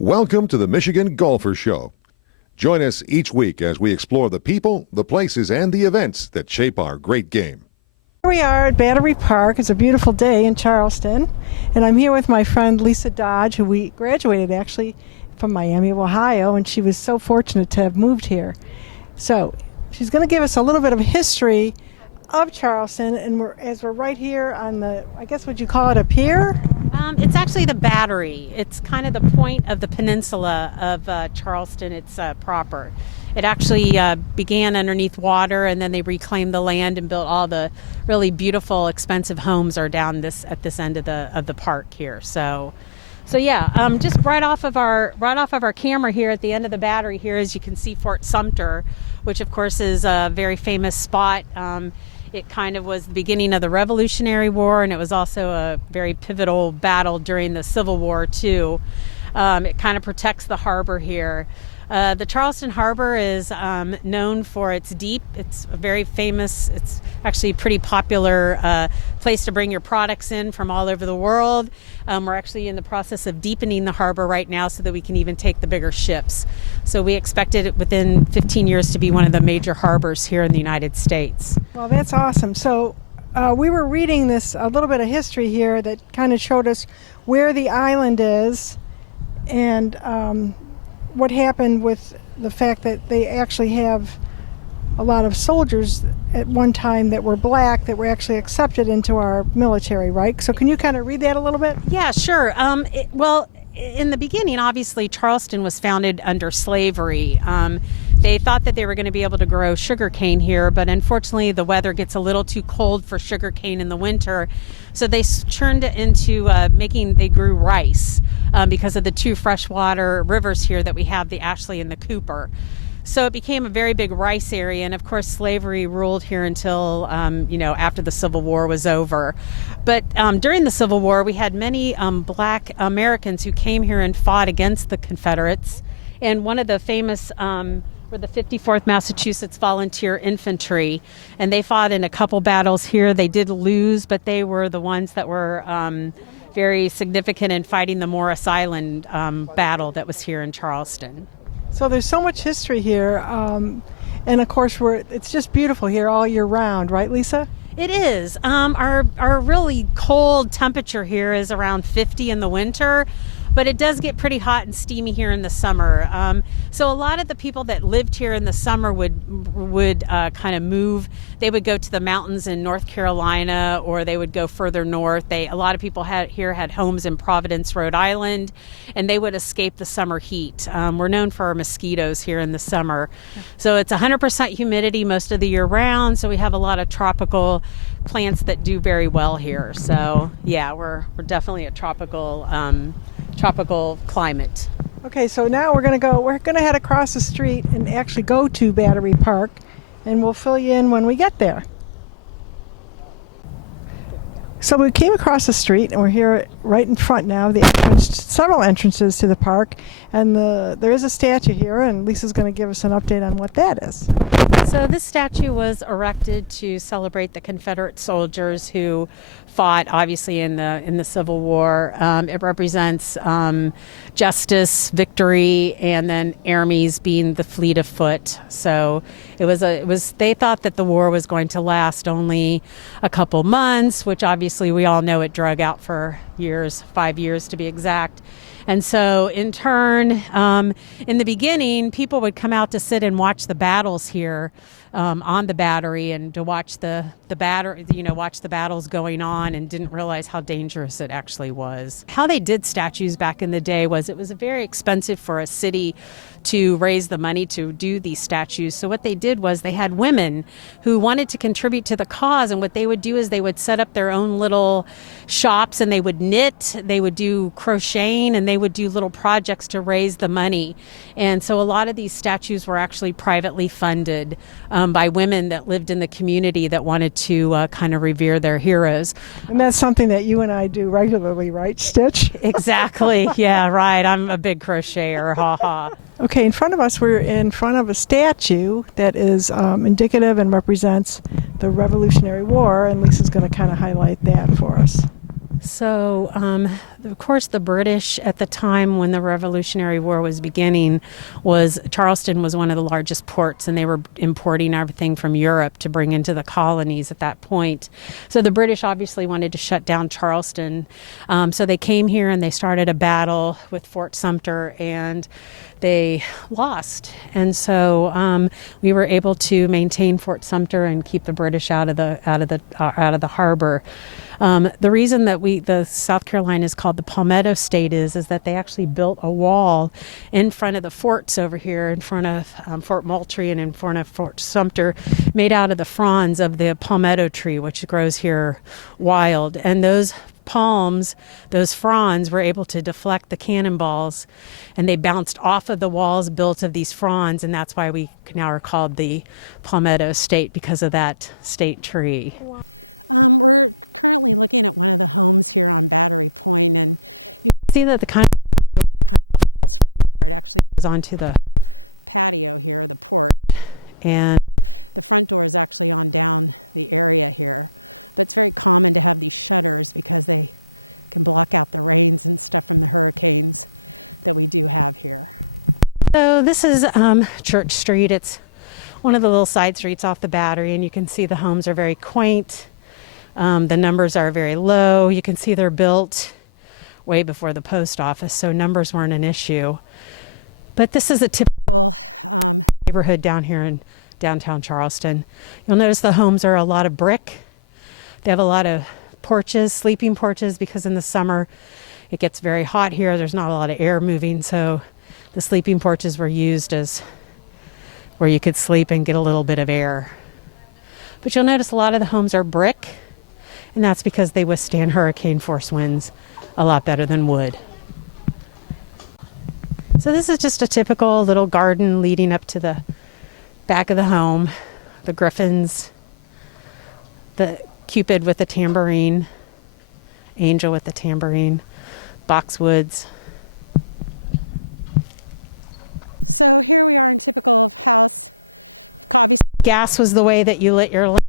Welcome to the Michigan Golfer Show. Join us each week as we explore the people, the places, and the events that shape our great game. Here we are at Battery Park. It's a beautiful day in Charleston, and I'm here with my friend Lisa Dodge, who we graduated actually from Miami of Ohio, and she was so fortunate to have moved here. So she's going to give us a little bit of history of Charleston, and as we're right here on the, I guess would you call it a pier? It's actually the Battery. It's kind of the point of the peninsula of Charleston. It's proper. It actually began underneath water, and then they reclaimed the land and built all the really beautiful, expensive homes are down at this end of the park here. So yeah, just right off of our camera here at the end of the Battery here, as you can see Fort Sumter, which of course is a very famous spot. It kind of was the beginning of the Revolutionary War, and it was also a very pivotal battle during the Civil War too. It kind of protects the harbor here. The Charleston Harbor is known for its deep. It's a very famous, it's actually a pretty popular place to bring your products in from all over the world. We're actually in the process of deepening the harbor right now so that we can even take the bigger ships. So we expected it within 15 years to be one of the major harbors here in the United States. Well, that's awesome. So we were reading a little bit of history here that kind of showed us where the island is and what happened with the fact that they actually have a lot of soldiers at one time that were black that were actually accepted into our military, right? So can you kind of read that a little bit? Yeah, sure. Well, in the beginning, obviously, Charleston was founded under slavery. They thought that they were going to be able to grow sugarcane here, but unfortunately the weather gets a little too cold for sugarcane in the winter. So they turned it into they grew rice because of the two freshwater rivers here that we have, the Ashley and the Cooper. So it became a very big rice area, and of course slavery ruled here until after the Civil War was over. But during the Civil War, we had many black Americans who came here and fought against the Confederates, and one of the famous were the 54th Massachusetts Volunteer Infantry, and they fought in a couple battles here. They did lose, but they were the ones that were very significant in fighting the Morris Island battle that was here in Charleston. So there's so much history here, and of course it's just beautiful here all year round, right, Lisa? It is. Our really cold temperature here is around 50 in the winter, but it does get pretty hot and steamy here in the summer. So a lot of the people that lived here in the summer would kind of move. They would go to the mountains in North Carolina, or they would go further north. A lot of people had homes in Providence, Rhode Island, and they would escape the summer heat. We're known for our mosquitoes here in the summer. So it's 100% humidity most of the year round, so we have a lot of tropical plants that do very well here. So yeah, we're definitely a tropical climate. Okay, so now we're going to head across the street and actually go to Battery Park, and we'll fill you in when we get there. So we came across the street, and we're here right in front now of the entrance, several entrances to the park, and there is a statue here, and Lisa's going to give us an update on what that is. So this statue was erected to celebrate the Confederate soldiers who fought, obviously, in the Civil War. It represents justice, victory, and then armies being the fleet of foot. So they thought that the war was going to last only a couple months, which obviously we all know it drug out for years, 5 years to be exact. And so in turn, in the beginning, people would come out to sit and watch the battles here on the Battery, and to watch the battles going on, and didn't realize how dangerous it actually was. How they did statues back in the day was it was very expensive for a city to raise the money to do these statues. So what they did was they had women who wanted to contribute to the cause, and what they would do is they would set up their own little shops, and they would knit, they would do crocheting, and they would do little projects to raise the money. And so a lot of these statues were actually privately funded by women that lived in the community that wanted to kind of revere their heroes. And that's something that you and I do regularly, right, Stitch? Exactly. Yeah, right. I'm a big crocheter. Ha ha. Okay, in front of us, we're in front of a statue that is indicative and represents the Revolutionary War, and Lisa's going to kind of highlight that for us. So Of course, the British at the time when the Revolutionary War was beginning, was Charleston was one of the largest ports, and they were importing everything from Europe to bring into the colonies at that point. So the British obviously wanted to shut down Charleston. So they came here and they started a battle with Fort Sumter, and they lost. And so we were able to maintain Fort Sumter and keep the British out of the harbor. The reason that the South Carolina is called the Palmetto State is that they actually built a wall in front of the forts over here, in front of Fort Moultrie and in front of Fort Sumter, made out of the fronds of the palmetto tree, which grows here wild. And those palms, those fronds, were able to deflect the cannonballs, and they bounced off of the walls built of these fronds, and that's why we now are called the Palmetto State, because of that state tree. Wow. See that the kind of goes onto the and so this is Church Street. It's one of the little side streets off the Battery, and you can see the homes are very quaint. The numbers are very low. You can see they're built way before the post office, so numbers weren't an issue. But this is a typical neighborhood down here in downtown Charleston. You'll notice the homes are a lot of brick. They have a lot of porches, sleeping porches, because in the summer it gets very hot here. There's not a lot of air moving, so the sleeping porches were used as where you could sleep and get a little bit of air. But you'll notice a lot of the homes are brick, and that's because they withstand hurricane force winds a lot better than wood. So this is just a typical little garden leading up to the back of the home. The griffins, the Cupid with the tambourine, angel with the tambourine, boxwoods. Gas was the way that you lit your lamp.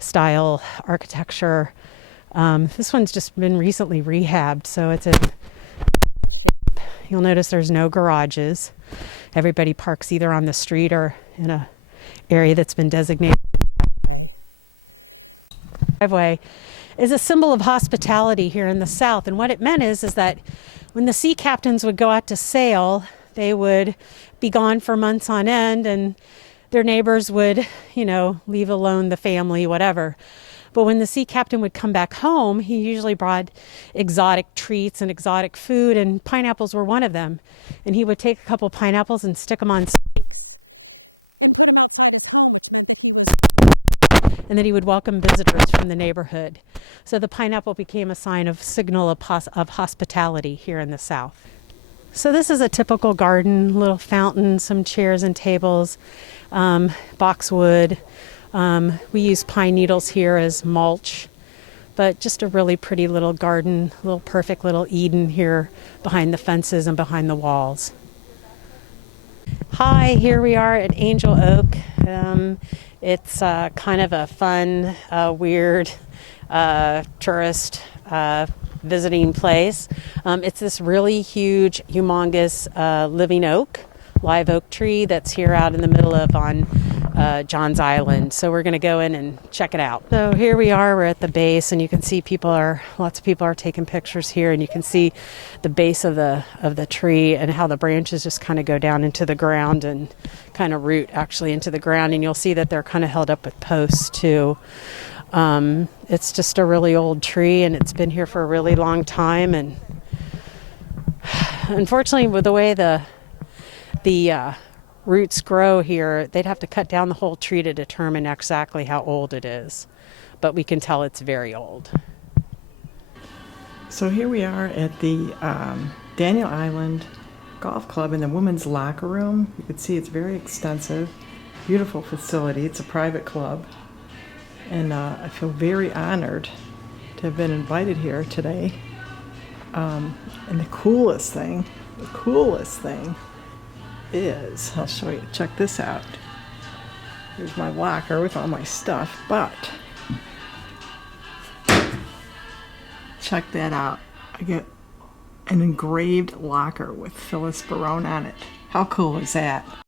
Style architecture. This one's just been recently rehabbed, so you'll notice there's no garages. Everybody parks either on the street or in a area that's been designated. Driveway is a symbol of hospitality here in the South, and what it meant is that when the sea captains would go out to sail, they would be gone for months on end, and their neighbors would, leave alone the family, whatever. But when the sea captain would come back home, he usually brought exotic treats and exotic food, and pineapples were one of them. And he would take a couple pineapples and stick them on, and then he would welcome visitors from the neighborhood. So the pineapple became a signal of hospitality here in the South. So this is a typical garden, little fountain, some chairs and tables, boxwood. We use pine needles here as mulch, but just a really pretty little garden, perfect little Eden here behind the fences and behind the walls. Hi, here we are at Angel Oak. It's kind of a fun, weird tourist visiting place. It's this really huge, humongous living oak, live oak tree that's here out in the middle of on Johns Island. So we're going to go in and check it out. So here we are, we're at the base, and you can see lots of people are taking pictures here, and you can see the base of the tree and how the branches just kind of go down into the ground and kind of root actually into the ground, and you'll see that they're kind of held up with posts too. It's just a really old tree, and it's been here for a really long time, and unfortunately with the way the roots grow here, they'd have to cut down the whole tree to determine exactly how old it is, but we can tell it's very old. So here we are at the Daniel Island Golf Club in the women's locker room. You can see it's very extensive, beautiful facility. It's a private club. And I feel very honored to have been invited here today. And the coolest thing is, I'll show you, check this out. Here's my locker with all my stuff, but check that out. I get an engraved locker with Phyllis Barone on it. How cool is that?